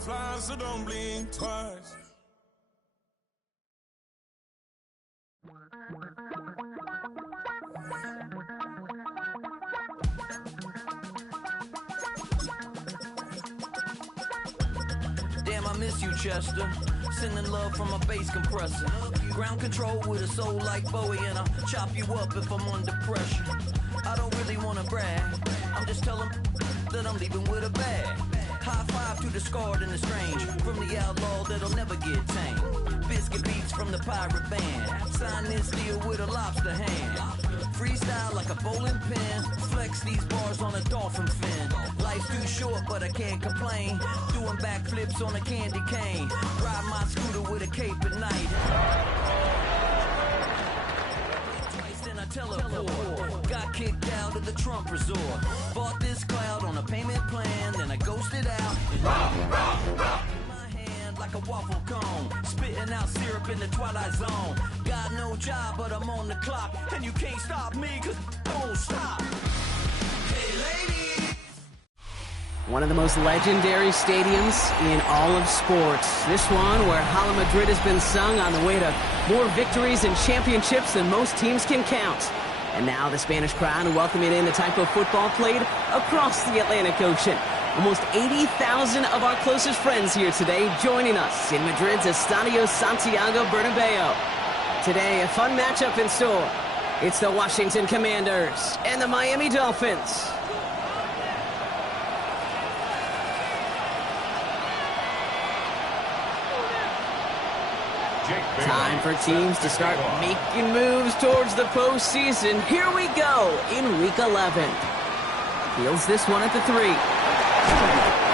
fly, so don't blink twice. Damn, I miss you, Chester. Sending love from a bass compressor. Ground control with a soul like Bowie, and I'll chop you up if I'm under pressure. I don't really wanna brag, I'm just telling that I'm leaving with a bag. High five to the scarred and the strange, from the outlaw that'll never get tamed. Biscuit beats from the pirate band, sign this deal with a lobster hand. Freestyle like a bowling pin, flex these bars on a dolphin fin. Life's too short but I can't complain, doing backflips on a candy cane. Ride my scooter with a cape at night. Twice then I teleport, got kicked out of the Trump resort. Bought this cloud on a payment plan, then I ghosted out. My hand like a waffle cone, spitting out syrup in the twilight zone. Got no job but I'm on the clock, and you can't stop me cause I won't stop. Hey lady! One of the most legendary stadiums in all of sports. This one where Hala Madrid has been sung on the way to more victories and championships than most teams can count. And now the Spanish crowd welcoming in the type of football played across the Atlantic Ocean. Almost 80,000 of our closest friends here today joining us in Madrid's Estadio Santiago Bernabeu. Today, a fun matchup in store. It's the Washington Commanders and the Miami Dolphins. Time for teams to start making moves towards the postseason. Here we go in Week 11. Fields this one at the 3.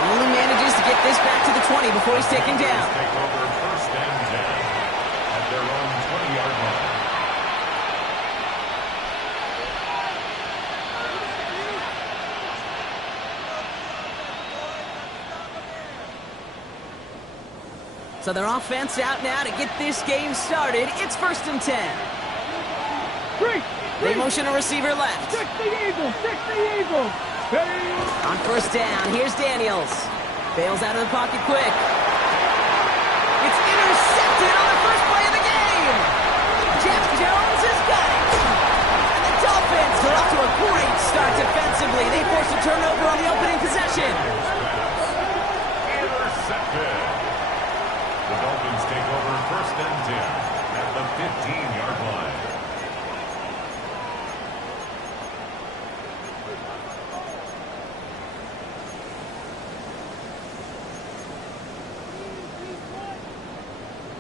Only manages to get this back to the 20 before he's taken down. Take over first and 10 at their own 20-yard line. So their offense out now to get this game started. It's first and 10. They motion a receiver left. 60 Eagles, 60 Eagles. On first down, here's Daniels. Bails out of the pocket quick. It's intercepted on the first play of the game. Jeff Jones has got it. And the Dolphins are off to a great start defensively. They force a turnover on the opening possession. Intercepted. The Dolphins take over first and 10 at the 15-yard line.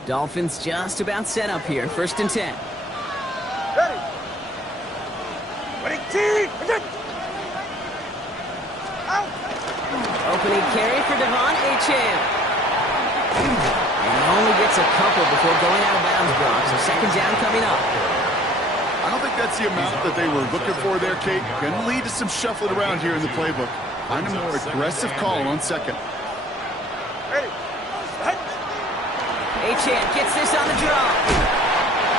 Dolphins just about set up here. First and 10. Ready. Ready, team. Out. Opening carry for Devon Achane. And he only gets a couple before going out of bounds, Brock. So second down coming up. I don't think that's the amount that they were looking for there, Kate. Going to lead to some shuffling around here in the playbook. Find a more aggressive call on second. Ready. Achane gets this on the draw.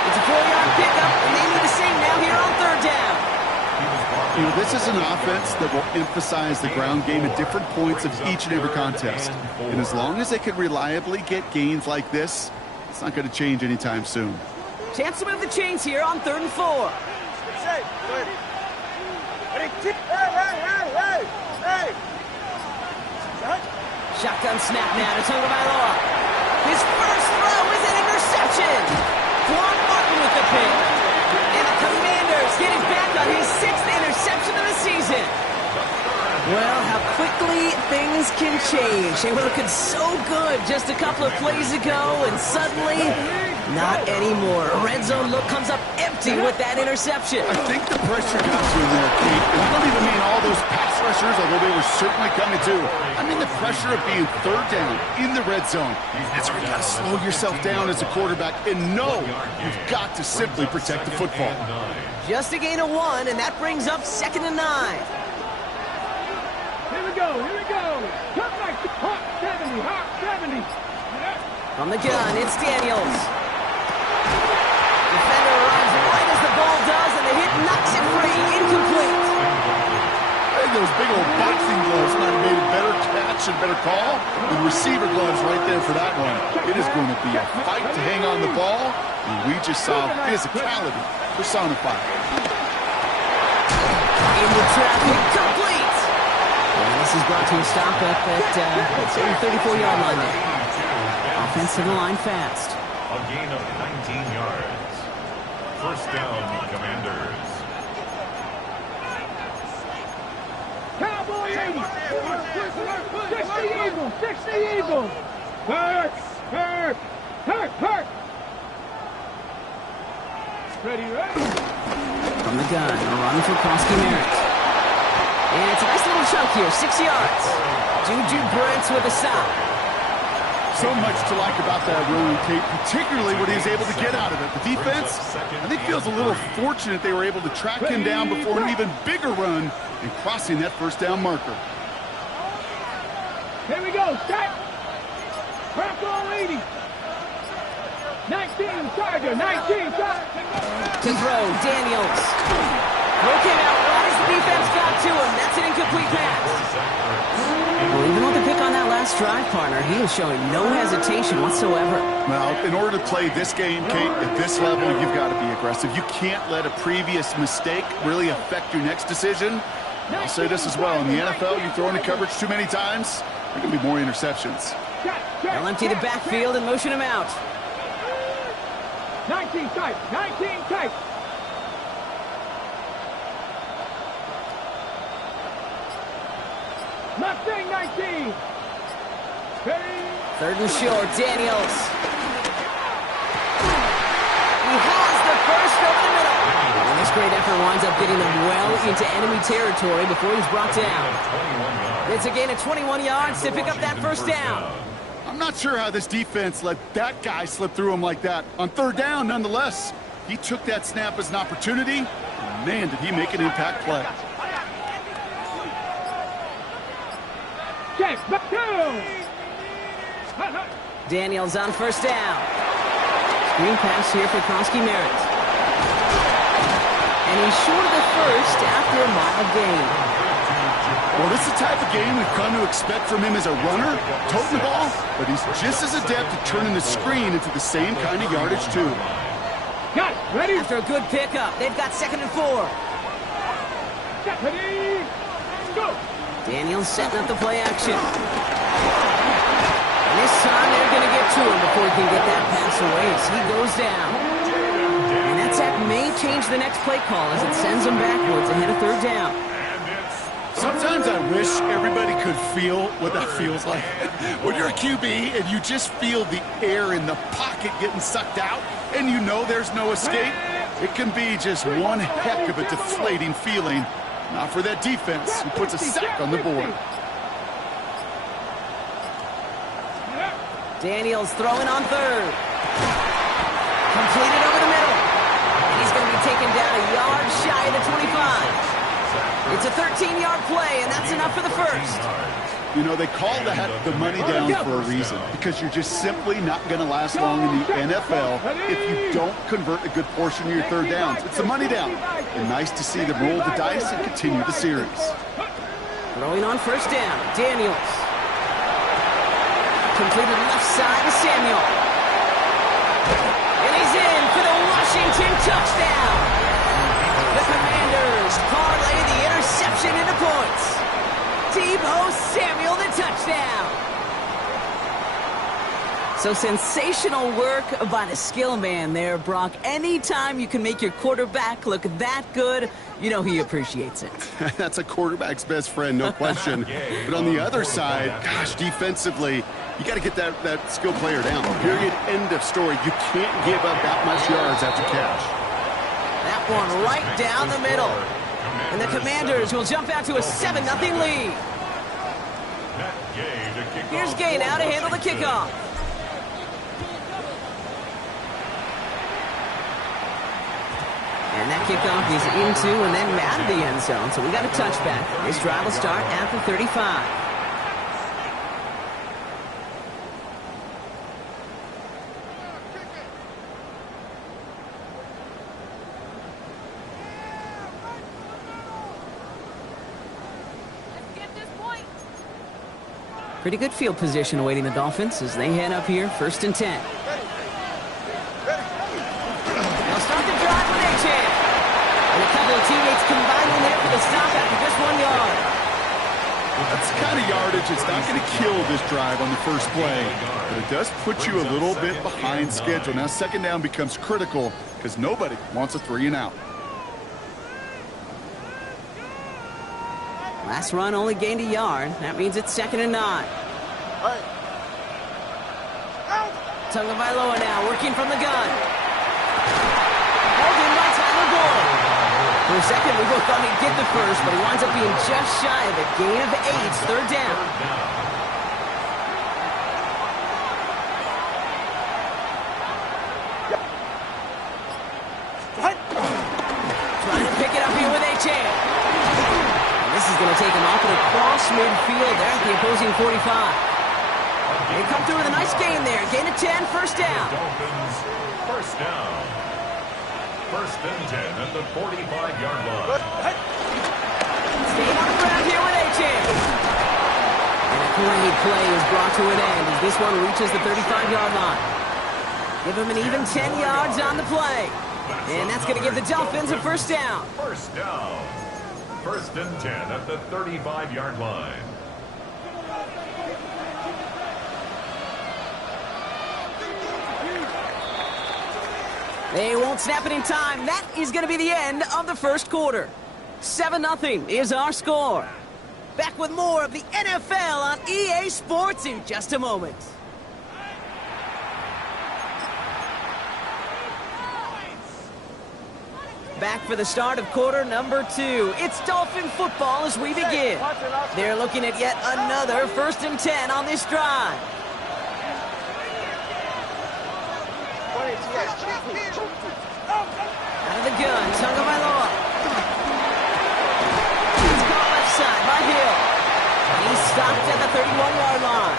It's a 4-yard pickup, and they need the same now here on third down. You know, this is an offense that will emphasize the ground game at different points of each and every contest. And as long as they can reliably get gains like this, it's not going to change anytime soon. Chance to move the chains here on third and 4. Shotgun snap now to Tagovailoa. His first throw is an interception. Quan Martin with the pick. And the Commanders getting back on his 6th interception of the season. Well, how quickly things can change. They were looking so good just a couple of plays ago, and suddenly, not anymore. A red zone look comes up empty with that interception. I think the pressure got to him there, Kate. And I don't even mean all those pass rushers, although they were certainly coming too. I mean the pressure of being third down in the red zone. That's where you got to slow yourself down as a quarterback and know you've got to simply protect the football. Just a gain of 1, and that brings up second and 9. Here we go. Come back to Hawk 70, Hawk 70. From the gun, it's Daniels. Defender arrives right as the ball does, and the hit knocks it free. Incomplete. like those big old boxing gloves might have made a better catch and better call than receiver gloves right there for that one. It is going to be a fight to hang on the ball, and we just saw physicality personified. Into traffic, complete! And this is brought to a stop up at the 34-yard line there. Offense to the line fast. A gain of 19 yards. First down, Commanders. Cowboy 80. 60 Eagles. 60 Eagles. Hurt. Hurt. Hurt. Hurt. Ready, ready. From the gun, a run for Krosky-Merritt. And it's a nice little chunk here, 6 yards. Juju Brents with a stop. So much to like about that run, Kate, particularly what he was able to get out of it. The defense, I think, feels a little fortunate they were able to track him down before an even bigger run and crossing that first down marker. Here we go. Set. Crack on 80. 19, Tiger. 19, Tiger. To throw, Daniels. Broken out right as the defense got to him. That's an incomplete pass. Well, even with the pick on that last drive, partner, he was showing no hesitation whatsoever. Well, in order to play this game, Kate, at this level, you've got to be aggressive. You can't let a previous mistake really affect your next decision. I'll say this as well. In the NFL, you throw into coverage too many times, there can be more interceptions. They'll empty the backfield and motion him out. 19 tight. 19 tight. Mustang 19. Third and short, Daniels. He has the first over the middle. And this great effort winds up getting them well into enemy territory before he's brought down. It's a gain of 21 yards to pick up that first down. I'm not sure how this defense let that guy slip through him like that. On third down, nonetheless, he took that snap as an opportunity. Man, did he make an impact play. Check, back two. Daniels on first down. Screen pass here for Krosky-Merritt. And he's short of the first after a mild gain. Well, this is the type of game we've come to expect from him as a runner, toting the ball, but he's just as adept at turning the screen into the same kind of yardage, too. Got it. Ready? After a good pickup, they've got 2nd and 4. Ready? Go. Daniels setting up the play action. And this time they're going to get to him before he can get that pass away as he goes down. And that sack may change the next play call as it sends him backwards ahead of third down. Sometimes I wish everybody could feel what that feels like. When you're a QB and you just feel the air in the pocket getting sucked out and you know there's no escape, it can be just one heck of a deflating feeling. Not for that defense who puts a sack on the board. Daniels throwing on third. Completed over the middle. And he's going to be taken down a yard shy of the 25. It's a 13-yard play, and that's enough for the first. You know, they call that the money down for a reason, because you're just simply not going to last long in the NFL if you don't convert a good portion of your third downs. It's the money down. And nice to see them roll the dice and continue the series. Throwing on first down, Daniels. Completed left side to Samuel. And he's in for the Washington touchdown. The Commanders parlay the interception into points. Deebo Samuel, the touchdown. So sensational work by the skill man there, Brock. Anytime you can make your quarterback look that good, you know he appreciates it. That's a quarterback's best friend, no question. But on the other side, gosh, defensively, you got to get that skill player down. Period, end of story. You can't give up that much yards after catch. That one right down the middle. And the Commanders will jump out to a 7-0 lead. Here's Gay now to handle the kickoff. And that kickoff is into and then out of the end zone. So we got a touchback. This drive will start at the 35. Pretty good field position awaiting the Dolphins as they head up here, 1st and 10. They'll start the drive with a chance. And a couple of teammates combining there for the stop after just 1 yard. That's the kind of yardage. It's not going to kill this drive on the first play, but it does put you a little bit behind schedule. Now 2nd down becomes critical because nobody wants a 3 and out. Last run only gained a yard. That means it's 2nd and 9. Tagovailoa now working from the gun. Held in by Tyler Boyd. For a second, we both thought he'd get the first, but he winds up being just shy of a gain of 8. 3rd down. Trying to pick it up here with a chance. And this is going to take him off and across midfield there at the opposing 45. They come through with a nice gain there. Gain of 10, 1st down. Dolphins, 1st down. 1st and 10 at the 45-yard line. Staying on the ground here with a chance. And a great play is brought to an end as this one reaches the 35-yard line. Give him an even 10 yards on the play. And that's going to give the Dolphins a 1st down. 1st down. 1st and 10 at the 35-yard line. They won't snap it in time. That is going to be the end of the 1st quarter. 7-0 is our score. Back with more of the NFL on EA Sports in just a moment. Back for the start of quarter number 2. It's Dolphin football as we begin. They're looking at yet another 1st and 10 on this drive. Out of the gun, Tagovailoa. He's caught left side by Hill. And he's stopped at the 31-yard line.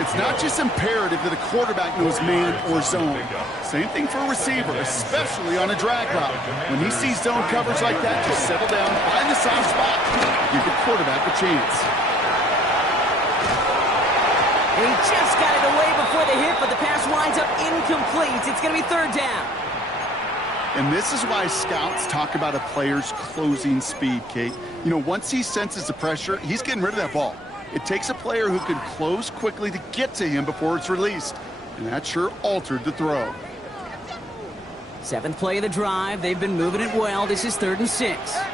It's not just imperative that a quarterback knows man or zone. Same thing for a receiver, especially on a drag route. When he sees zone coverage like that, just settle down, find the soft spot, give the quarterback a chance. And he just got it away before the hit, but the pass winds up incomplete. It's going to be 3rd down. And this is why scouts talk about a player's closing speed, Kate. You know, once he senses the pressure, he's getting rid of that ball. It takes a player who can close quickly to get to him before it's released. And that sure altered the throw. 7th play of the drive. They've been moving it well. This is 3rd and 6. They'll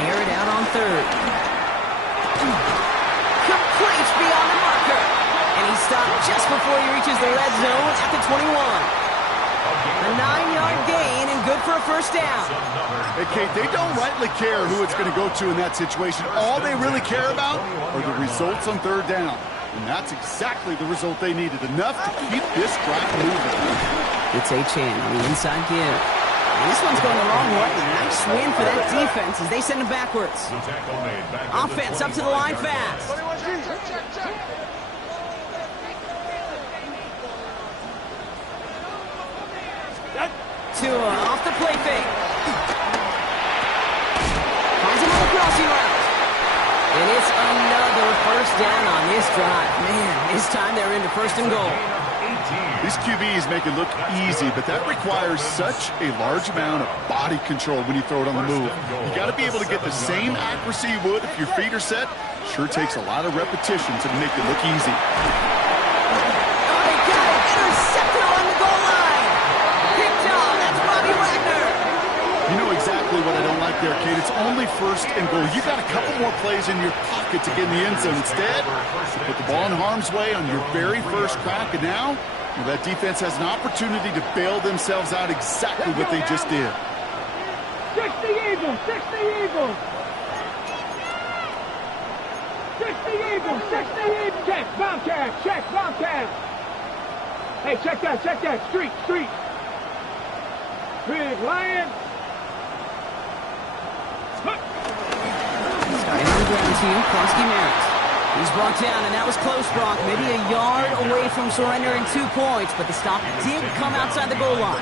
air it out on 3rd. Complete beyond the marker. And he stopped just before he reaches the red zone at the 21. A 9-yard gain and good for a 1st down. Hey, Kate, they don't rightly care who it's going to go to in that situation. All they really care about are the results on 3rd down. And that's exactly the result they needed. Enough to keep this drive moving. It's H.N. on the inside give. And this one's going the wrong way. Nice win for that defense as they send him backwards. Offense up to the line fast. Tua off the play fake. Finds him on the crossing route. And it's another 1st down on this drive. Man, this time they're into 1st and goal. These QBs make it look easy, but that requires such a large amount of body control when you throw it on the move. You got to be able to get the same accuracy you would if your feet are set. Sure takes a lot of repetition to make it look easy. Oh, they got it. Intercepted on the goal line. Picked off. That's Bobby Wagner. You know exactly what I don't like there, Kate. It's only 1st and goal. You got a couple more plays in your pocket to get in the end zone. Instead, you put the ball in harm's way on your very first crack, and now well, that defense has an opportunity to bail themselves out exactly what they just did. 60 Eagles, 60 Eagles. 60 Eagles, 60 Eagles. Check, Bobcat, check, Bobcat. Hey, check that, street. Big Lion. Starting on the ground team, Krosky Merritt. He's brought down, and that was close, Brock. Maybe a yard away from surrendering 2 points, but the stop did come outside the goal line.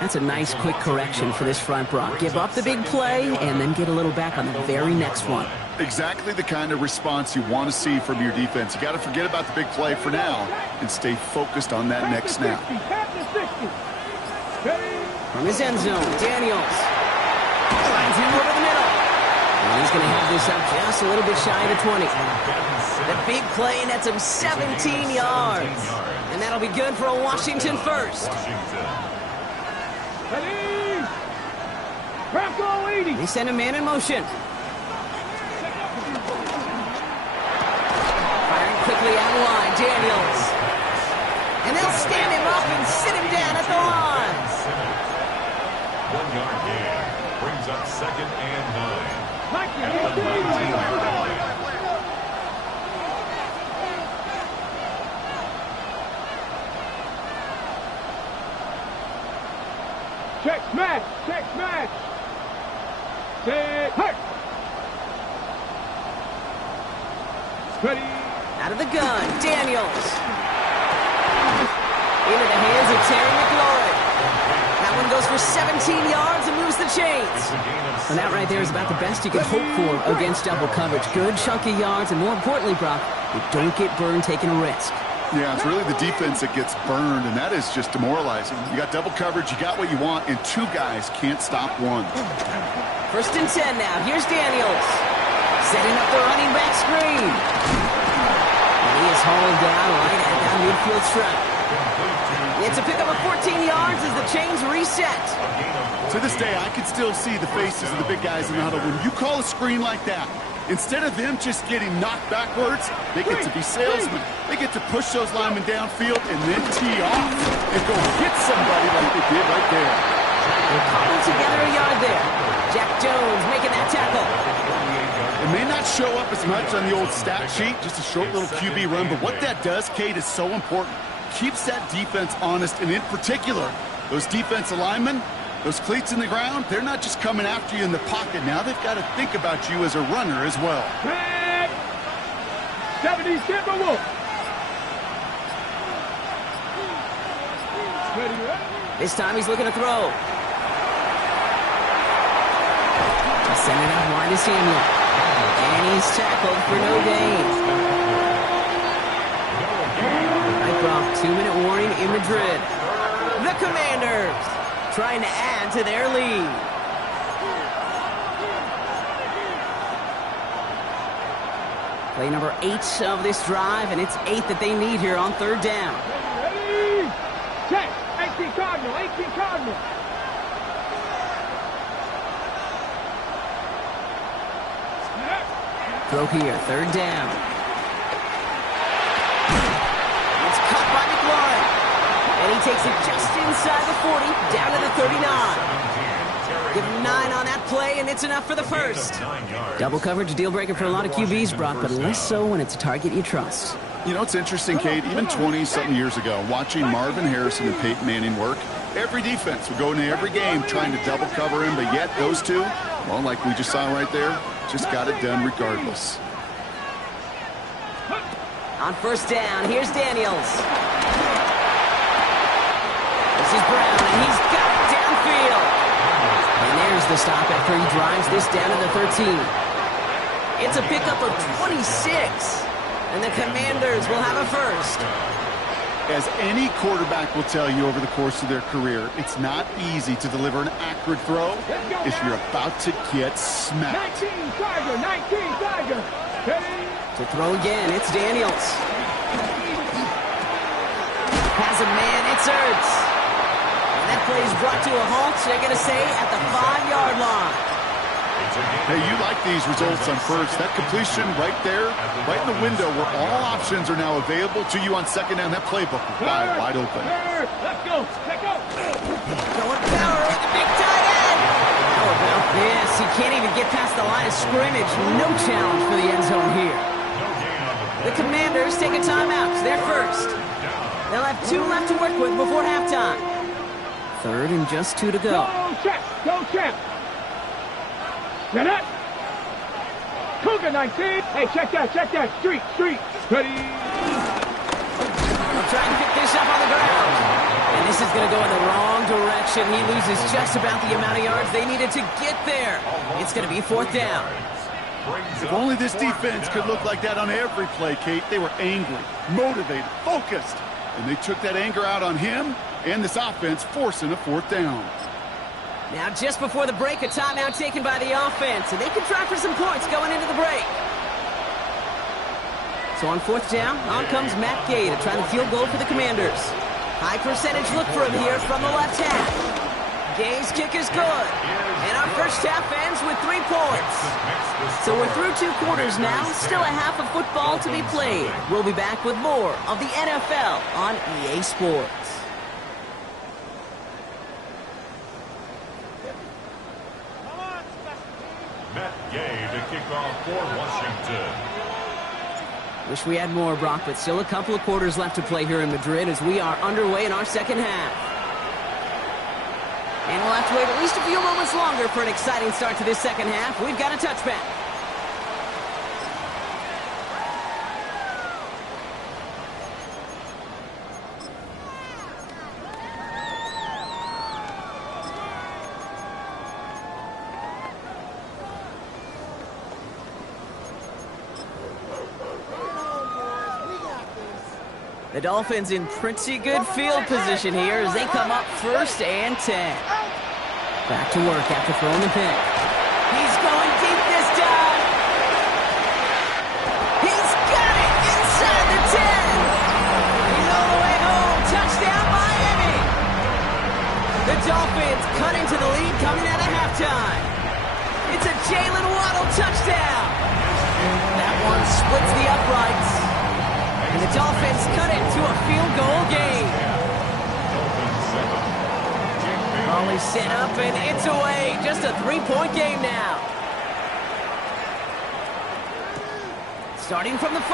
That's a nice, quick correction for this front, Brock. Give up the big play, and then get a little back on the very next one. Exactly the kind of response you want to see from your defense. You got to forget about the big play for now and stay focused on that next snap. From his end zone, Daniels finds him over the middle. And he's going to have this up just a little bit shy of the 20. The big play nets him 17 yards. And that'll be good for a Washington first. They send a man in motion. Firing quickly out of line, Daniels. And they'll stand him up and sit him down at the line. 1 yard gain brings up 2nd and 9. At the 19-yard line. Check smash! Check smash! Set, hurt! Ready! Out of the gun, Daniels. Into the hands of Terry McLaurin. That one goes for 17 yards and moves the chains. And that right there is about the best you can hope for against double coverage. Good chunky yards, and more importantly, Brock, you don't get burned taking a risk. Yeah, it's really the defense that gets burned, and that is just demoralizing. You got double coverage, you got what you want, and 2 guys can't stop one. 1st and 10 now. Here's Daniels. Setting up the running back screen. And he is hauled down right at that midfield stripe. It's a pickup of 14 yards as the chains reset. To this day, I can still see the faces of the big guys in the huddle. When you call a screen like that, instead of them just getting knocked backwards, they get to be salesmen. They get to push those linemen downfield and then tee off and go hit somebody like they did right there. They're cobbled together a yard there. Jack Jones making that tackle. It may not show up as much on the old stat sheet, just a short little QB run, but what that does, Kate, is so important. Keeps that defense honest, and in particular, those defensive linemen, those cleats in the ground, they're not just coming after you in the pocket. Now they've got to think about you as a runner as well. 70 Timberwolves. This time he's looking to throw. Send it out wide to Samuel. And he's tackled for no gain. Right, Brock, 2-minute warning in Madrid. The Commanders trying to add to their lead. Play number 8 of this drive, and it's 8 that they need here on 3rd down. Ready? Check. 18 Cardinal. 18 Cardinal. Throw here, 3rd down. It's caught by McLaurin. And he takes it just inside the 40, down to the 39. Give him 9 on that play, and it's enough for the first. Double coverage, deal breaker for a lot of QBs, Brock, but less so when it's a target you trust. You know, it's interesting, Kate, even 20-something years ago, watching Marvin Harrison and Peyton Manning work, every defense would go into every game trying to double cover him, but yet those two, well, like we just saw right there, just got it done regardless. On 1st down, here's Daniels. This is Brown, and he's got it downfield. And there's the stop after he drives this down to the 13. It's a pickup of 26. And the Commanders will have a first. As any quarterback will tell you over the course of their career, it's not easy to deliver an accurate throw if you're about to get smacked. 19 Tiger. 19 Tiger. Ready? To throw again, it's Daniels. Has a man, it's Ertz. And that play is brought to a halt, they're going to say, at the 5-yard line. Hey, you like these results on first. That completion right there, right in the window where all options are now available to you on 2nd down. That playbook is wide open. Let's go. Let's go. Throwing power at the big tight end. How about this? He can't even get past the line of scrimmage. No challenge for the end zone here. The Commanders take a timeout. They're first. They'll have 2 left to work with before halftime. 3rd and just 2 to go. Go check. Go check. Get it. Cougar 19. Hey, check that. Check that. Street. Ready. They'll try and pick this up on the ground. And this is going to go in the wrong direction. He loses just about the amount of yards they needed to get there. It's going to be 4th down. If only this defense could look like that on every play, Kate. They were angry, motivated, focused, and they took that anger out on him and this offense, forcing a 4th down. Now, just before the break, a timeout taken by the offense, and they can try for some points going into the break. So on 4th down, on comes Matt Gay to try the field goal for the Commanders. High percentage look for him here from the left half. Gay's kick is good, and our first half ends with 3 points. So we're through 2 quarters now, still a half of football to be played. We'll be back with more of the NFL on EA Sports. Matt Gay to kick off for Washington. Wish we had more, Brock, but still a couple of quarters left to play here in Madrid as we are underway in our second half. And we'll have to wait at least a few moments longer for an exciting start to this second half. We've got a touchback. The Dolphins in pretty good field position here as they come up 1st and 10. Back to work after throwing the pick. He's going deep this time. He's got it inside the 10. He's all the way home. Touchdown, Miami. The Dolphins cut into the lead coming out of halftime. It's a Jalen Waddle touchdown. That one splits the uprights. And the Dolphins cut it to a field goal game. Always set up and it's away. Just a 3-point game now. Starting from the 5.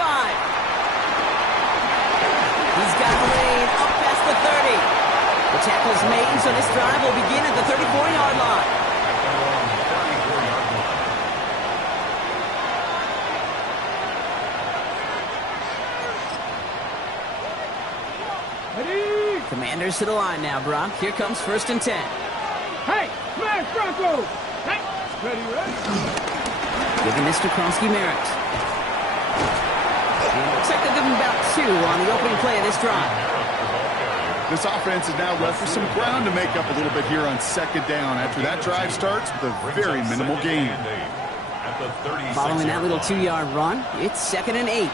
He's got the lane up past the 30. The tackle's made, so this drive will begin at the 34-yard line. Commanders to the line now, Brock. Here comes 1st and 10. Hey, smash Broncos! Hey, ready? Giving this to Kronsky-Merritt. Looks like they'll give him about 2 on the opening play of this drive. This offense is now left with some ground to make up a little bit here on 2nd down after that drive starts with a very minimal gain. Following that little 2-yard run, it's 2nd and 8.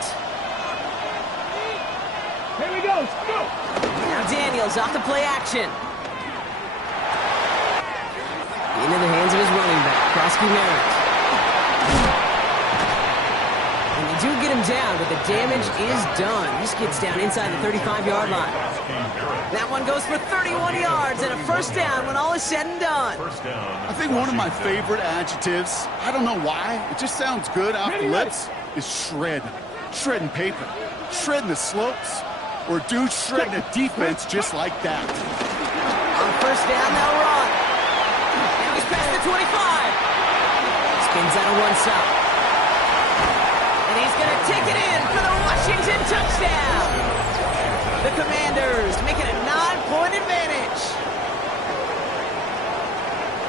Here we go, go! Now Daniels off the play action. Into the hands of his running back, Kronsky-Merritt. And they do get him down, but the damage is done. This gets down inside the 35-yard line. That one goes for 31 yards and a 1st down when all is said and done. I think one of my favorite adjectives, I don't know why, it just sounds good off the lips, is shred. Shredding paper. Shredding the slopes. Or dude shredding a defense just like that. On 1st down, they'll run. And he's past the 25. Spins out of one side. And he's going to take it in for the Washington touchdown. The Commanders making a 9-point advantage.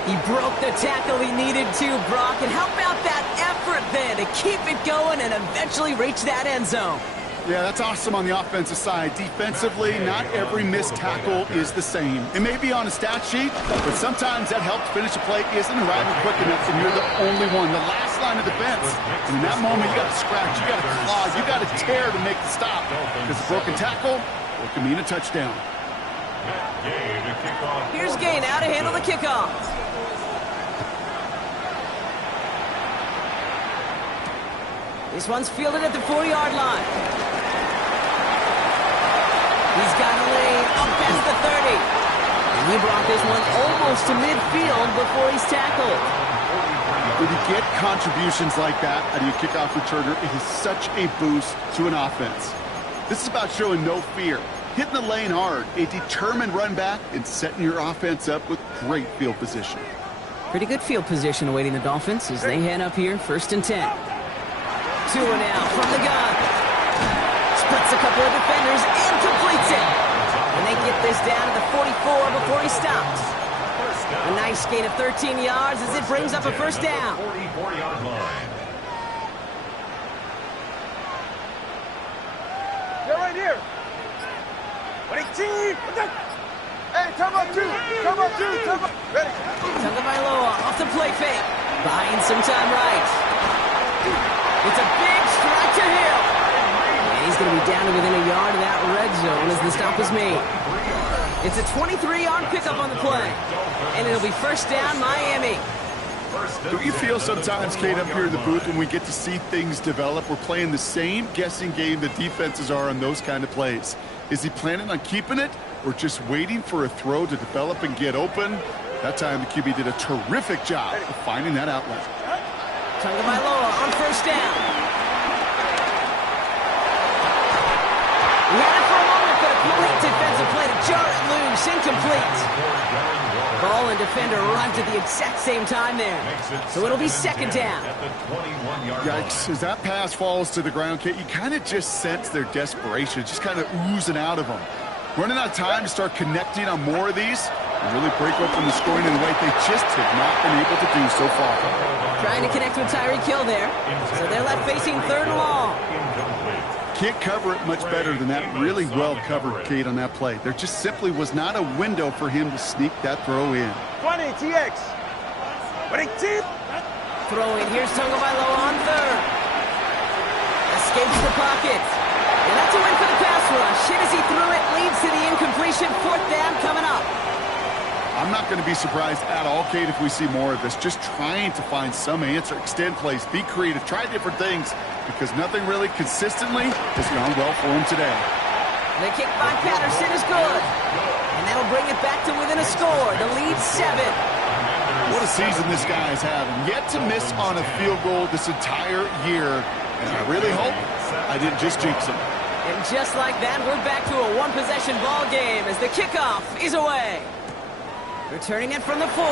He broke the tackle he needed to, Brock. And how about that effort then to keep it going and eventually reach that end zone? Yeah, that's awesome on the offensive side. Defensively, not every missed tackle is the same. It may be on a stat sheet, but sometimes that helps finish a play isn't arriving quick enough, and you're the only one, the last line of defense. And in that moment, you got to scratch, you got to claw, you got to tear to make the stop. Because a broken tackle, it can mean a touchdown. Here's Gay now to handle the kickoff. This one's fielded at the 4-yard line. He's got a lane up past the 30. And he brought this one almost to midfield before he's tackled. When you get contributions like that out of your kickoff returner, it is such a boost to an offense. This is about showing no fear, hitting the lane hard, a determined run back, and setting your offense up with great field position. Pretty good field position awaiting the Dolphins as they head up here 1st and 10. Tua now from the gun. Splits a couple of defenders and completes it. And they get this down to the 44 before he stops. A nice gain of 13 yards as it brings up a 1st down. here. Hey, time up two. Ready. Tagovailoa off the play fake. Buying some time right. It's a big strike to Hill. And he's going to be down to within a yard of that red zone as the stop is made. It's a 23-yard pickup on the play. And it'll be first down, Miami. Do you feel sometimes, Kate, up here in the booth when we get to see things develop, we're playing the same guessing game the defenses are on those kind of plays? Is he planning on keeping it or just waiting for a throw to develop and get open? That time the QB did a terrific job of finding that outlet. Tagovailoa on first down. He had it for a moment, but a complete defensive play to jar it loose. Incomplete. Ball and defender arrived at the exact same time there. So it'll be second down. Yikes, as that pass falls to the ground, Kate, you kind of just sense their desperation, just kind of oozing out of them. Running out of time to start connecting on more of these and really break open the scoring in a way they just have not been able to do so far. Trying to connect with Tyreek Hill there. So they're left facing third and long. Can't cover it much better than that. Really well covered, Kate, on that play. There just simply was not a window for him to sneak that throw in. 20, TX. Throwing, here's Tagovailoa on third. Escapes the pocket. And that's a win for the pass rush. Hit as he threw it, leads to the incompletion. Fourth down coming up. I'm not going to be surprised at all, Kate, if we see more of this. Just trying to find some answer, extend plays, be creative, try different things, because nothing really consistently has gone well for him today. The kick by Patterson is good. And that'll bring it back to within a score. The lead's 7. What a season this guy is having. Yet to miss on a field goal this entire year. And I really hope I didn't just jinx him. And just like that, we're back to a one-possession ball game as the kickoff is away. Returning it from the 4.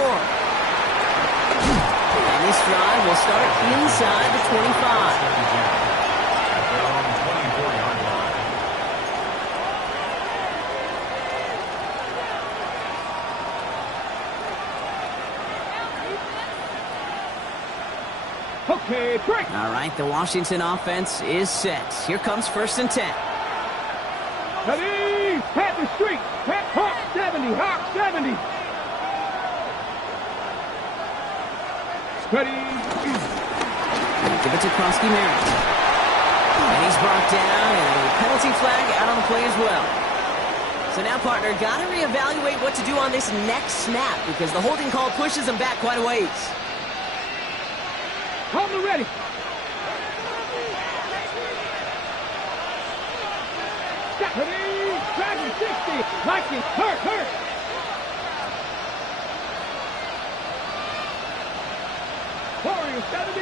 And this drive will start inside the 25. Okay, break. All right, the Washington offense is set. Here comes first and 10. Ready. Pat the street. Pat Hawk 70. Hawk 70. Ready. Give it to Krosky Merritt. And he's brought down, and a penalty flag out on the play as well. So now, partner, got to reevaluate what to do on this next snap because the holding call pushes him back quite a ways. Hold me ready. Step. Ready. Dragon 60. Lightning. Hurt. Warrior 70.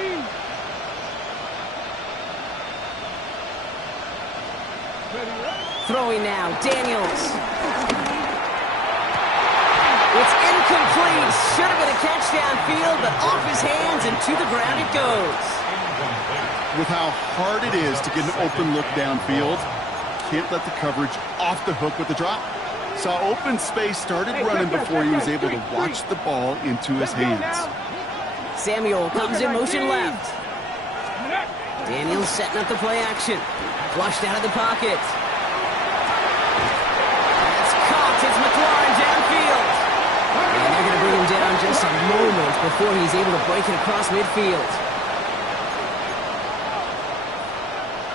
Ready. Throwing now, Daniels. It's incomplete. Should have been a catch downfield, but off his hands and to the ground it goes. With how hard it is to get an open look downfield, can't let the coverage off the hook with the drop. Saw open space, started running before he was able to watch the ball into his hands. Samuel comes in motion left. Daniels setting up the play action. Flushed out of the pocket. That's caught. It's McLaurin downfield. And they're going to bring him down just a moment before he's able to break it across midfield.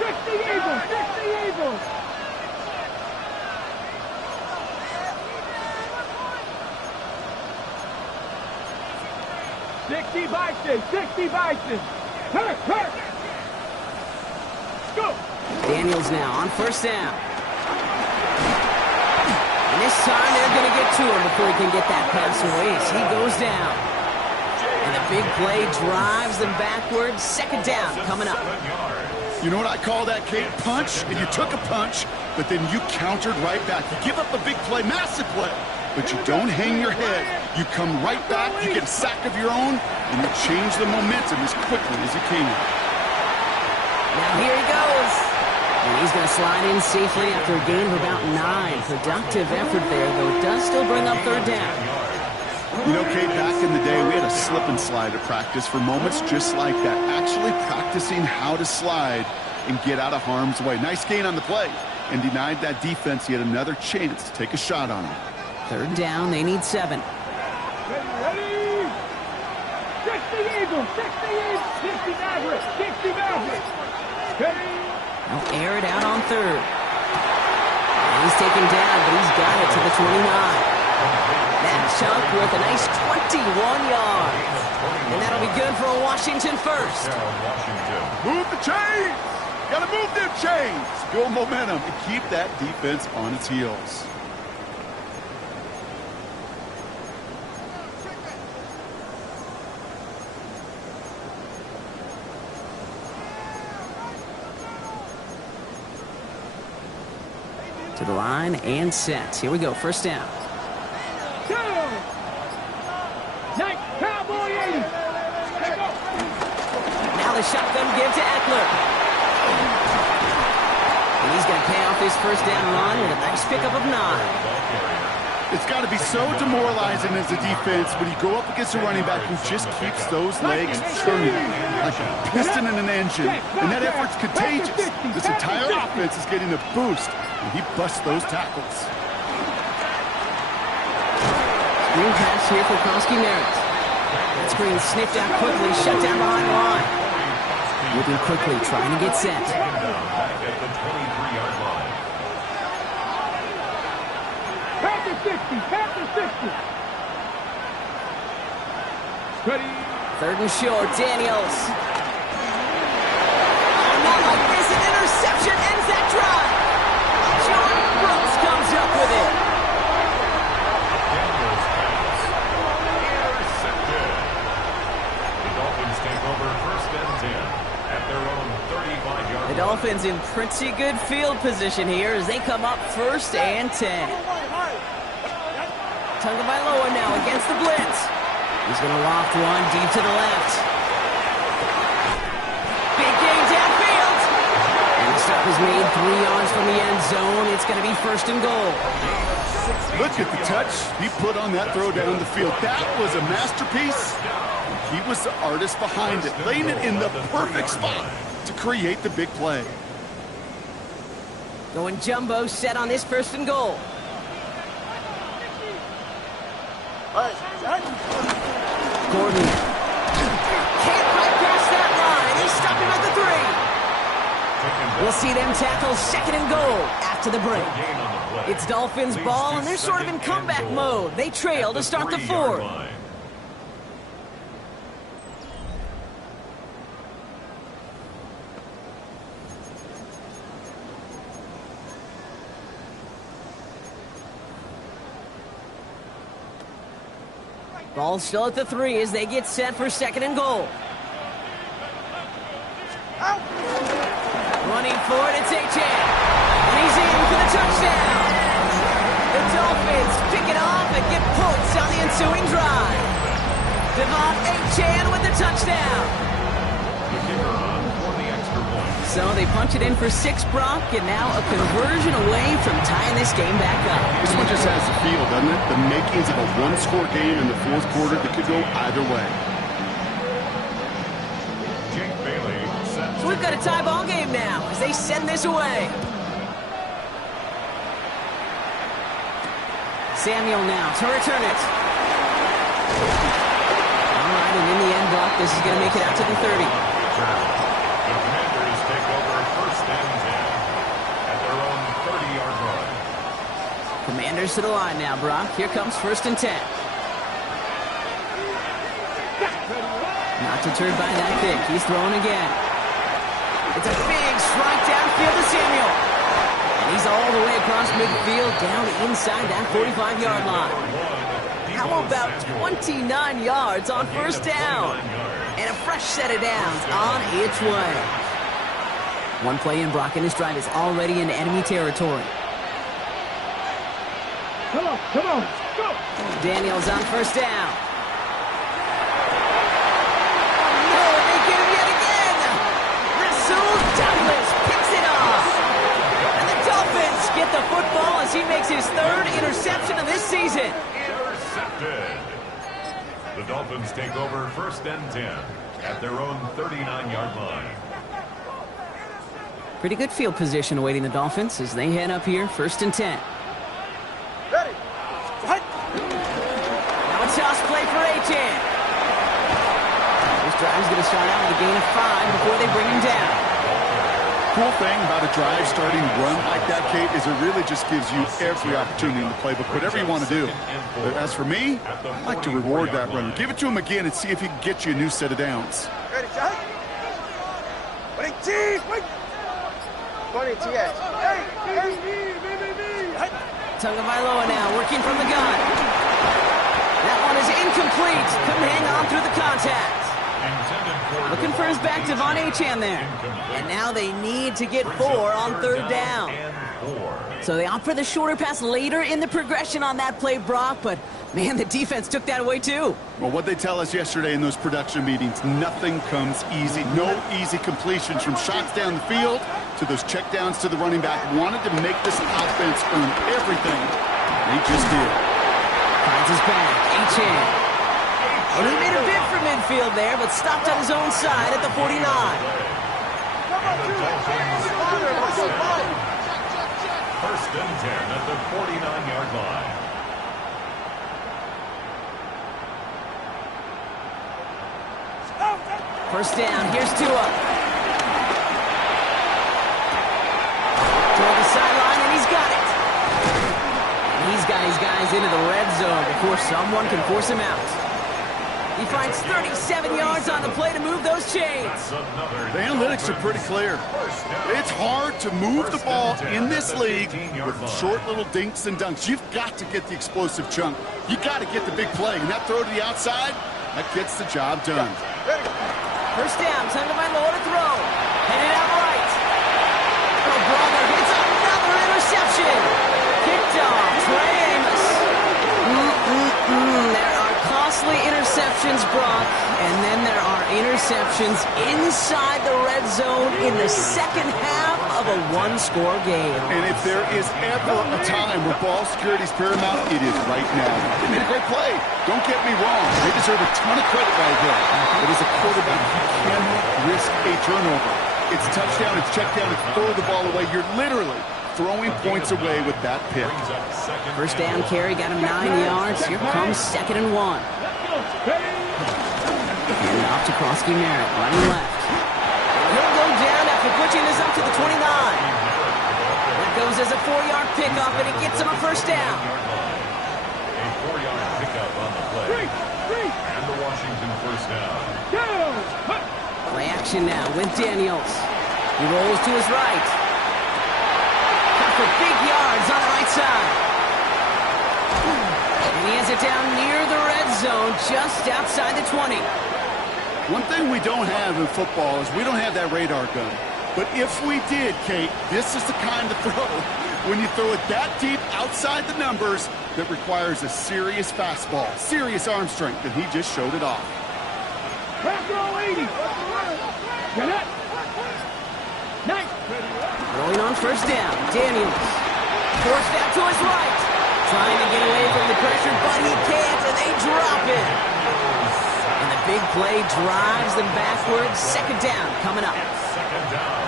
60 Eagles. 60 Bison. Hurt. Go. Daniels now on first down. And this time they're going to get to him before he can get that pass away as he goes down. And the big play drives them backwards. Second down coming up. You know what I call that, Kate? Punch, and you took a punch, but then you countered right back. You give up a big play, massive play, but you don't hang your head. You come right back, you get a sack of your own, and you change the momentum as quickly as you can. Now here he goes. And he's going to slide in safely after a gain of about 9. Productive effort there, though it does still bring up third down. You know, Kate, back in the day, we had a slip and slide at practice for moments just like that. Actually practicing how to slide and get out of harm's way. Nice gain on the play, and denied that defense yet another chance to take a shot on him. Third down, they need 7. Ready? 60 Eagles, 60 Eagles, 60 Mavericks, 60 Mavericks. Ready? They'll air it out on third. And he's taken down, but he's got it to the 29. That chunk with a nice 21 yards. And that'll be good for a Washington first. Move the chains! Gotta move them chains! Build momentum and keep that defense on its heels. To the line and set. Here we go, first down. Cowboy 80. Now the shotgun give to Eckler. And he's going to pay off his first down run with a nice pickup of 9. It's got to be so demoralizing as a defense when you go up against a running back who just keeps those legs turning like a piston in an engine. And that effort's contagious. This entire offense is getting a boost, and he busts those tackles. Screen pass here for Krosky-Merritt. That screen sniffed out quickly, shut down behind the line. Moving quickly, trying to get set. Back at the 23-yard line. Panther 60, Panther 60. Ready? Third and short, Daniels. Oh, not like this, an interception ends that drive. Jordan Brooks comes up with it. Daniels pass. Intercepted. The Dolphins take over first and 10 at their own 35-yard line. The Dolphins in pretty good field position here as they come up first and 10. Tagovailoa now against the blitz. He's going to loft one deep to the left. Big game downfield. And the stop is made 3 yards from the end zone. It's going to be first and goal. Look at the touch he put on that throw down the field. That was a masterpiece. He was the artist behind it, laying it in the perfect spot to create the big play. Going jumbo set on this first and goal. Gordon can't quite pass that line. They stop him at the 3. We'll see them tackle second and goal after the break. It's Dolphins ball, and they're sort of in comeback mode. They trail to start the 4th. Ball still at the 3 as they get set for second and goal. Running for it, it's Achane. And he's in for the touchdown. The Dolphins pick it off and get points on the ensuing drive. Devon Achane with the touchdown. The kicker on for the extra point. So they punch it in for 6, Brock, and now a conversion away from tying this game back up. This one just has the feel, doesn't it? The makings of a one-score game in the 4th quarter that could go either way. Jake Bailey set. So we've got a tie ball game now as they send this away. Samuel now to return it. All right, and in the end, Brock, this is going to make it out to the 30. The Commanders take over first and 10 at their own 30-yard line. Commanders to the line now, Brock. Here comes first and 10. Not deterred by that kick. He's throwing again. It's a big strike downfield to Samuel. And he's all the way across midfield down inside that 45-yard line. How about 29 yards on first down? And a fresh set of downs on its way. One play in, Brock, and this drive is already into enemy territory. Come on, go! Daniels on first down. Oh, they get him yet again! Rasul Douglas picks it off! And the Dolphins get the football as he makes his 3rd interception of this season. Intercepted. The Dolphins take over first and 10 at their own 39-yard line. Pretty good field position awaiting the Dolphins as they head up here, 1st and 10. Ready. Now a toss play for Achan. This drive's going to start out with a gain of 5 before they bring him down. Cool thing about a drive starting run like that, Kate, is it really just gives you every opportunity in the playbook, whatever you want to do. But as for me, I like to reward that runner. Give it to him again and see if he can get you a new set of downs. Ready, shot. Wait, T. Wait. 20 TX. Hey. Tagovailoa now working from the gun. That one is incomplete. Couldn't hang on through the contact. Looking for his back to Von Achan there. And now they need to get 4 on 3rd down. So they opt for the shorter pass later in the progression on that play, Brock, but man, the defense took that away too. Well, what they tell us yesterday in those production meetings, nothing comes easy. No easy completions from shots down the field to those checkdowns to the running back. Wanted to make this offense earn everything. They just did. Finds his back, Achan. And he made a bid for midfield there, but stopped on his own side at the 49. First and 10 at the 49-yard line. First down, here's Tua. Toward the sideline, and he's got it. And he's got his guys into the red zone before someone can force him out. He finds 37 yards on the play to move those chains. The analytics are pretty clear. It's hard to move the ball in this league with short little dinks and dunks. You've got to get the explosive chunk. You got to get the big play. And that throw to the outside, that gets the job done. First down, Tagovailoa to throw. Headed out right. Oh, brother, it's another interception. Kicked off, Trey Amos. There are costly interceptions, Brock, and then there are interceptions inside the red zone in the second half of a one-score game. And if there is ever a time where ball security is paramount, it is right now. They made a great play. Don't get me wrong. They deserve a ton of credit right here. But as a quarterback, you cannot risk a turnover. It's touchdown, it's check down, it's throw the ball away. You're literally throwing points away with that pick. First down carry got him 9 yards. Here comes 2nd and 1. Hand off to Krosky Merritt, running left. He'll go down after pushing this up to the 29. That goes as a 4-yard pickup, and it gets him a first down. A 4-yard pickup on the play. And the Washington first down. Play action now with Daniels. He rolls to his right. Cut for big yards on the right side. And he has it down near the red zone, just outside the 20. One thing we don't have in football is we don't have that radar gun. But if we did, Kate, this is the kind of throw, when you throw it that deep outside the numbers, that requires a serious fastball, serious arm strength, and he just showed it off. Rolling on first down, Daniels. Forced out to his right. Trying to get away from the pressure, but he can't, and they drop it. And the big play drives them backwards. 2nd down coming up. Second down.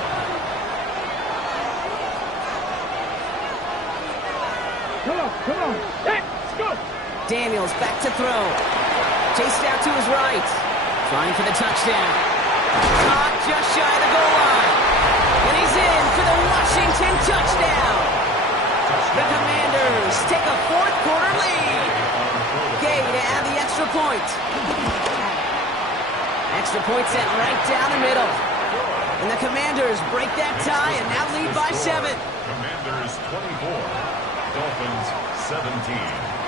Come on. Let's go. Daniels back to throw. Chased out to his right. Trying for the touchdown. Caught just shy of the goal line. And he's in for the Washington touchdown. The Commanders take a 4th quarter lead. Gay to add the extra point. Extra point set right down the middle. And the Commanders break that tie and now lead by 7. Commanders 24. Dolphins 17.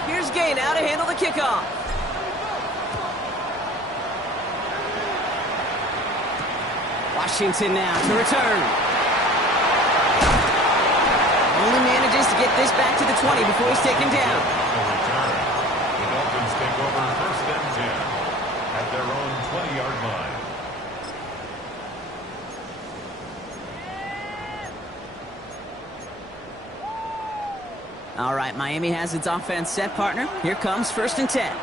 Here's Gay now to handle the kickoff. Washington now to return. Only manages to get this back to the 20 before he's taken down. The Dolphins take over 1st and 10 at their own 20-yard line. All right, Miami has its offense set, partner. Here comes 1st and 10.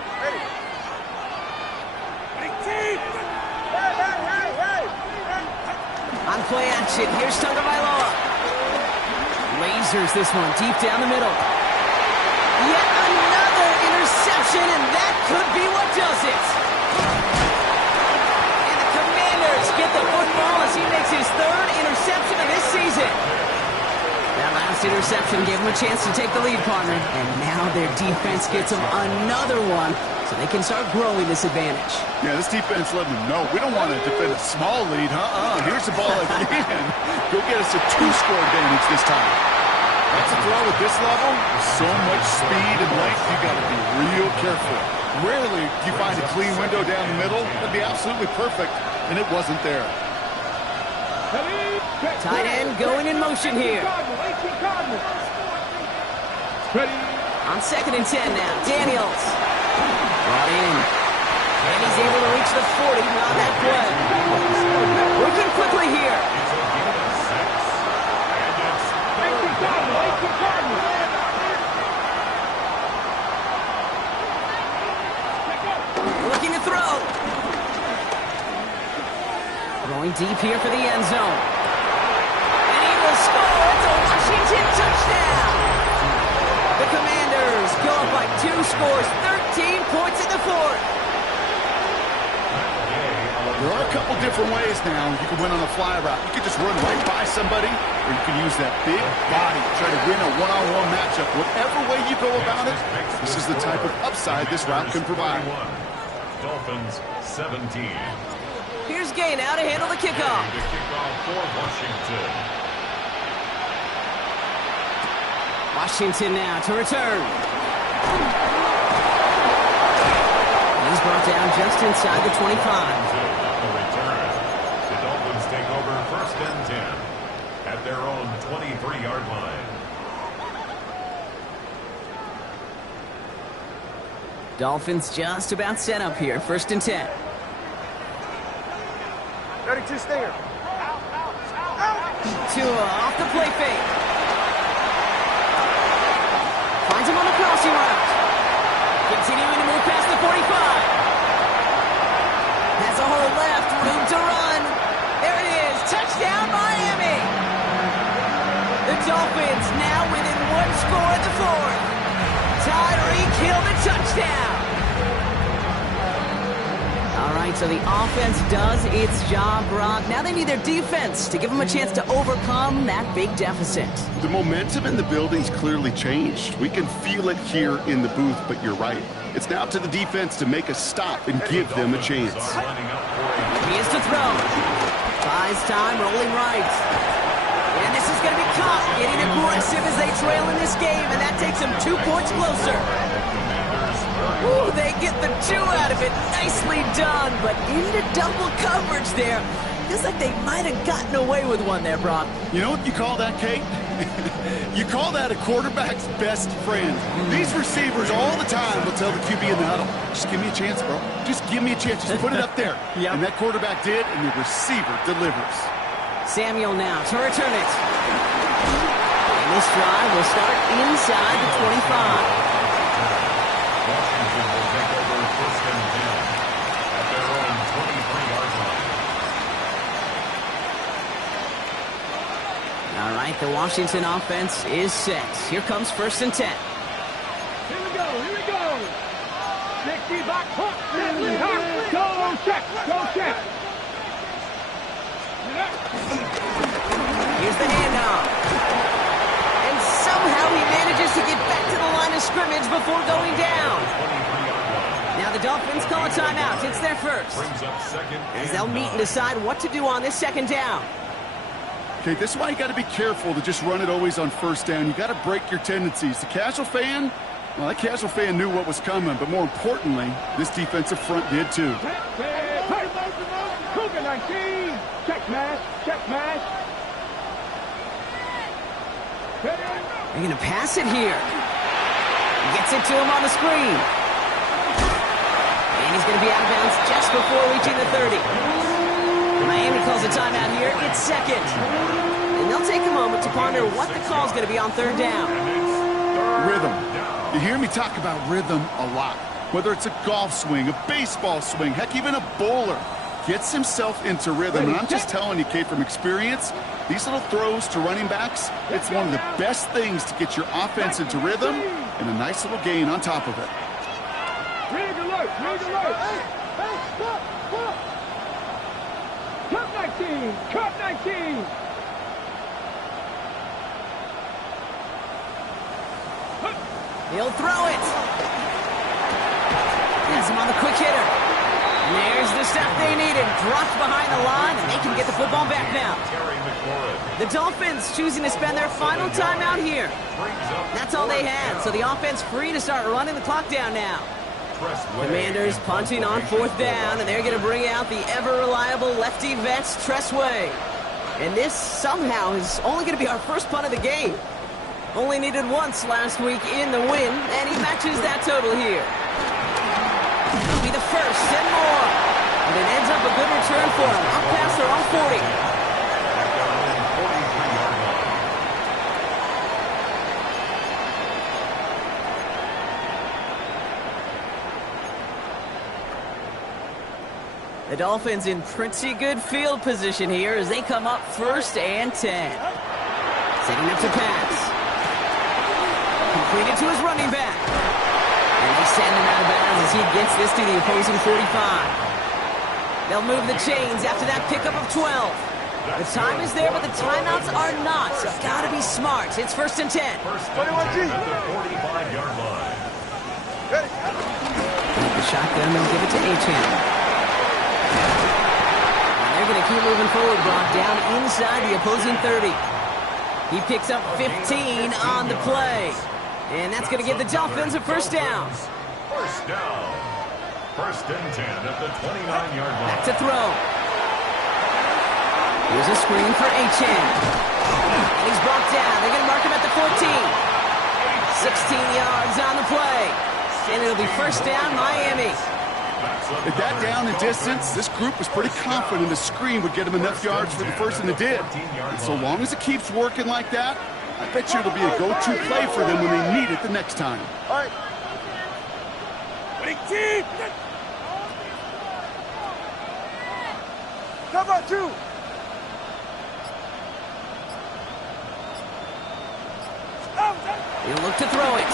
On play action. Here's Tagovailoa. Lasers this one deep down the middle. Yet another interception, and that could be what does it. And the Commanders get the football as he makes his third interception of this season. That last interception gave him a chance to take the lead, partner. And now their defense gets them another one, so they can start growing this advantage. Yeah, this defense let them know we don't want to defend a small lead. Here's the ball again. Go get us a 2-score advantage this time. That's a throw at this level. With so much speed and length, you got to be real careful. Rarely do you find a clean window down the middle. That'd be absolutely perfect, and it wasn't there. Tight end going in motion here. On 2nd and 10 now. Daniels. Brought in. And he's able to reach the 40 on that play. Working quickly here. Looking to throw. Going deep here for the end zone. And he will score. It's a Washington touchdown. The Commanders go up by 2 scores, 13 points in the 4th. There are a couple different ways now. You can win on a fly route. You can just run right by somebody, or you can use that big body, try to win a one-on-one matchup. Whatever way you go about it, this is the type of upside this route can provide. Dolphins 17. Here's Gay now to handle the kickoff. The kickoff for Washington. Washington now to return. He's brought down just inside the 25. The return. The Dolphins take over 1st and 10 at their own 23-yard line. Dolphins just about set up here. 1st and 10. 32 stinger. Tua off the play fake. Finds him on the crossing route. Continuing to move past the 45. Has a hole left, room to run. There it is, touchdown Miami. The Dolphins now within 1 score in the 4th. Tyreek Hill the touchdown. All right, so the offense does its job, Brock. Now they need their defense to give them a chance to overcome that big deficit. The momentum in the building's clearly changed. We can feel it here in the booth, but you're right. It's now up to the defense to make a stop and give them a chance. He is to throw. Buys time, rolling right. And this is going to be caught, getting aggressive as they trail in this game, and that takes them 2 points closer. Ooh, they get the 2 out of it. Nicely done, but into double coverage there. Feels like they might have gotten away with one there, Brock. You know what you call that, Kate? You call that a quarterback's best friend. These receivers all the time will tell the QB in the huddle, just give me a chance, bro. Just give me a chance. Just put it up there. Yep. And that quarterback did, and the receiver delivers. Samuel now to return it. And this drive will start inside the 25. Washington will take over 1st and 10 at their own 23-yard line. All right, the Washington offense is set. Here comes 1st and 10. Here we go, here we go. 60 back, hook, go check, go check. Here's the handoff. And somehow he manages to get back to the line of scrimmage before going down. Now the Dolphins call a timeout. It's their first. Brings up 2nd As they'll meet and decide what to do on this 2nd down. Okay, this is why you got to be careful to just run it always on 1st down. You got to break your tendencies. The casual fan, well, that casual fan knew what was coming, but more importantly, this defensive front did too. Cougar 19, check mash, check mash. They're going to pass it here. He gets it to him on the screen. And he's going to be out of bounds just before reaching the 30. Miami calls a timeout here. It's 2nd. And they'll take a moment to ponder what the call is going to be on 3rd down. Rhythm. You hear me talk about rhythm a lot. Whether it's a golf swing, a baseball swing, heck, even a bowler. gets himself into rhythm. And I'm just telling you, Kate, from experience, these little throws to running backs, it's one of the best things to get your offense into rhythm and a nice little gain on top of it. Rig alert! Rig alert! Hey, stop! Cut 19! Cut 19! He'll throw it. Has him on the quick hitter. And there's the stuff they needed. Dropped behind the line, and they can get the football back now. The Dolphins choosing to spend their final timeout here. That's all they had, so the offense free to start running the clock down now. Commanders punting on 4th down, and they're going to bring out the ever-reliable lefty vets, Tressway. And this somehow is only going to be our first punt of the game. Only needed once last week in the win, and he matches that total here. It'll be the first and more. And it ends up a good return for him. Up past their own 40. The Dolphins in pretty good field position here as they come up 1st and 10. Setting up to pass. Completed to his running back. And they send him out of bounds as he gets this to the opposing 45. They'll move the chains after that pickup of 12. The time is there, but the timeouts are not. So gotta be smart. It's 1st and 10. First and 10 at the 45-yard line. The shotgun, they'll give it to Achane. They're going to keep moving forward, Brock, down inside the opposing 30. He picks up 15 on the play. And that's going to give the Dolphins a 1st down. First down. 1st and 10 at the 29-yard line. Back to throw. Here's a screen for Achane. And he's brought down. They're going to mark him at the 14. 16 yards on the play. And it'll be 1st down, Miami. At that down and distance, this group was pretty confident the screen would get them enough yards for the first, and it did. And so long as it keeps working like that, I bet you it'll be a go-to play for them when they need it the next time. All right. Cover 2. He'll look to throw it.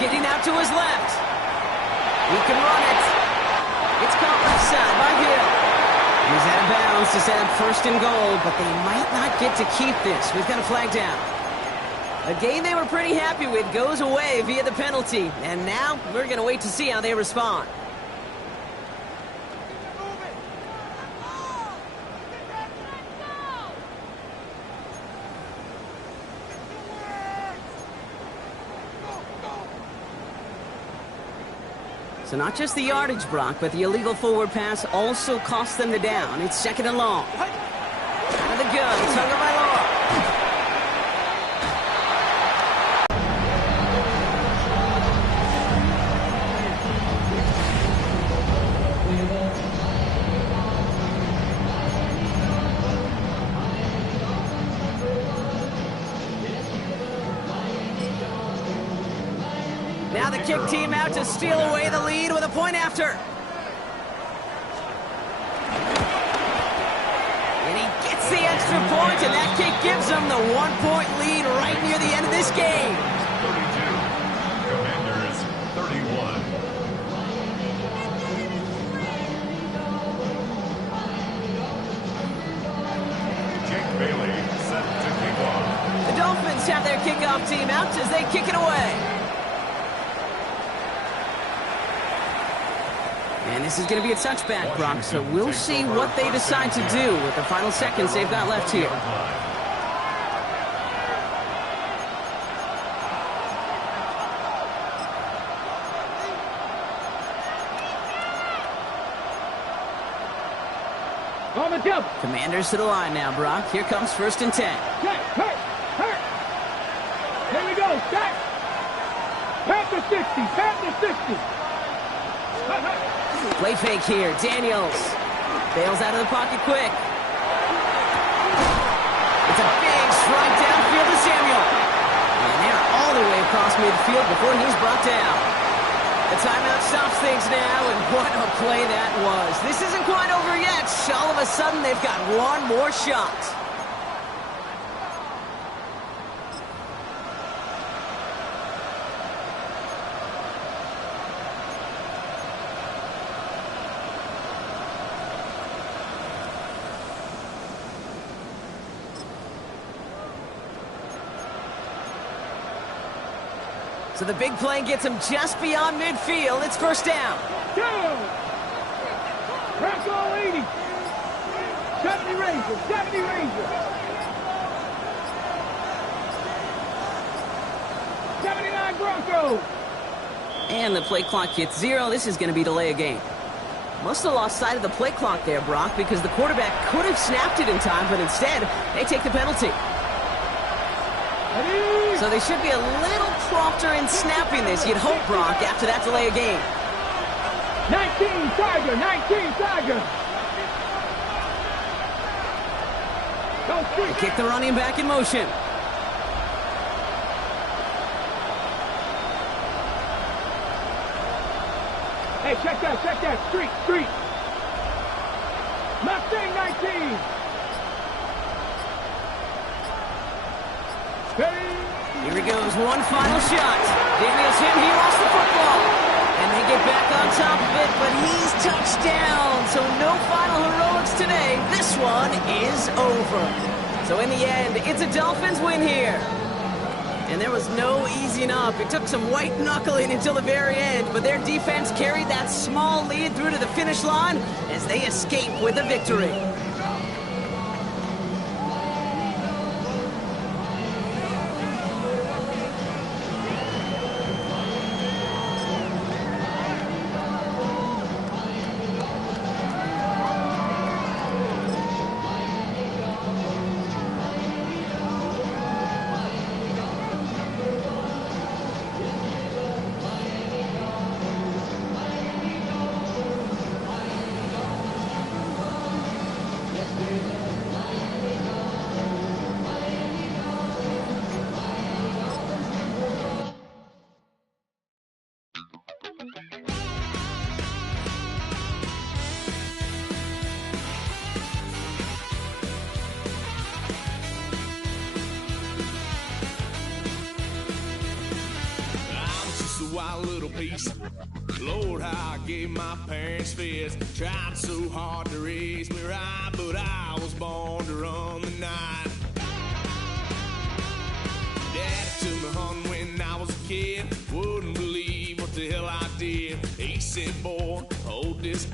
Getting out to his left. He can run it. It's caught left side by Hill. He's out of bounds to set up 1st and goal, but they might not get to keep this. We've got a flag down. A game they were pretty happy with goes away via the penalty, and now we're going to wait to see how they respond. So not just the yardage, Brock, but the illegal forward pass also cost them the down. It's 2nd and long. Out of the gun, Tonga by Law. Now the kick team out to steal away the lead with a point after. And he gets the extra point, and that kick gives them the 1-point lead right near the end of this game. 32. Commanders 31. Jake Bailey set to kick off. The Dolphins have their kickoff team out as they kick it away. And this is going to be a touchback, Brock, so we'll see what they decide to do with the final seconds they've got left here. On the double. Commanders to the line now, Brock. Here comes 1st and 10. Hurt. Here we go. Stack. Panther 60. Panther 60. Play fake here. Daniels bails out of the pocket quick. It's a big strike downfield to Samuel. And they're all the way across midfield before he's brought down. The timeout stops things now, and what a play that was. This isn't quite over yet. All of a sudden, they've got one more shot. So the big play gets him just beyond midfield. It's first down. Go! Bronco 80. 70 Rangers. 70 Rangers. 79 Broncos. And the play clock hits 0. This is going to be delay a game. Must have lost sight of the play clock there, Brock, because the quarterback could have snapped it in time, but instead, they take the penalty. So they should be a little prompter in snapping this, you'd hope, Brock, after that delay a game. 19 Tiger, 19 Tiger. They kick the running back in motion. Hey, check that, street. Mustang 19. Here he goes, one final shot. Daniels hit, he lost the football. And they get back on top of it, but he's touched down. So no final heroics today. This one is over. So in the end, it's a Dolphins win here. And there was no easing up. It took some white knuckling until the very end, but their defense carried that small lead through to the finish line as they escape with a victory. Wild little piece. Lord, how I gave my parents fist. Tried so hard to raise me right, but I was born to run the night. Daddy took me hunting when I was a kid. Wouldn't believe what the hell I did. He said, boy, hold this.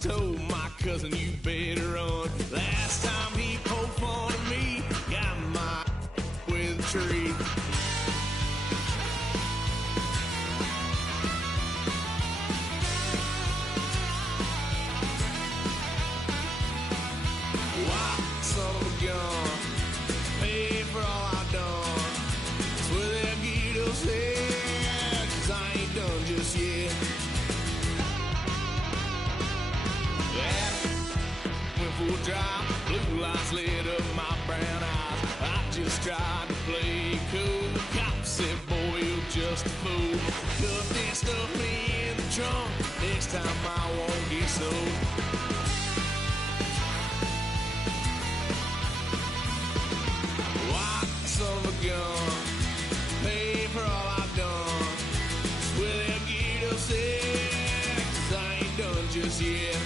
Told my cousin, you better run. Last time he poked fun at me, got my with a tree. Son of a gun, pay for all I done. That's where they'll get us here, 'cause I ain't done just yet. That went full drive, blue lights lit up my brown eyes. I just tried to play cool. Cop said, boy, you're just a fool. Cuffed and stuffed me in the trunk. Next time I won't get so. Son of a gun, pay for all I've done. Swear they'll get us there, 'cause I ain't done just yet.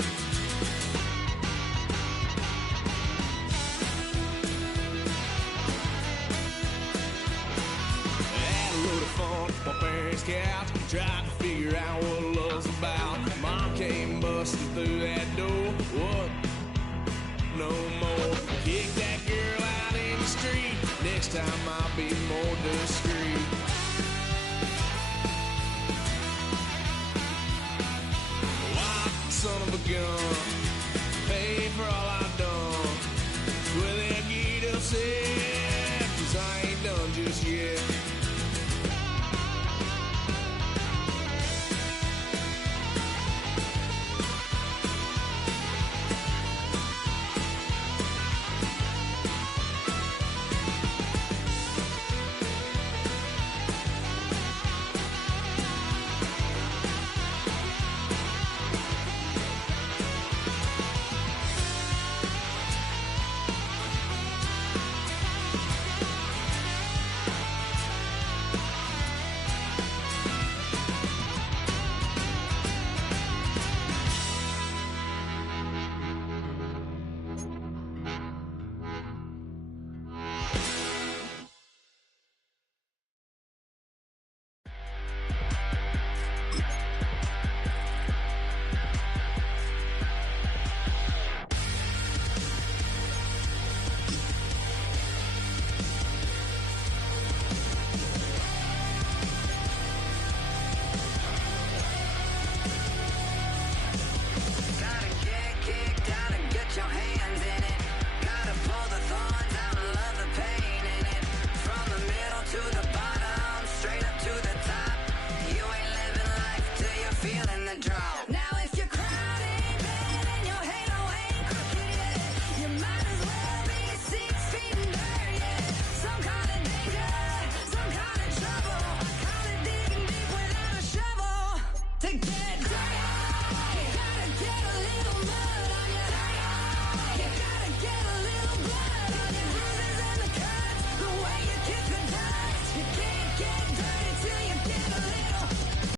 Had a load of fun at my parents' couch, tried to figure out what love's about. Mom came busting through that door. What? No more. Kick that girl out in the street. Next time I'll be more discreet. Wild son of a gun.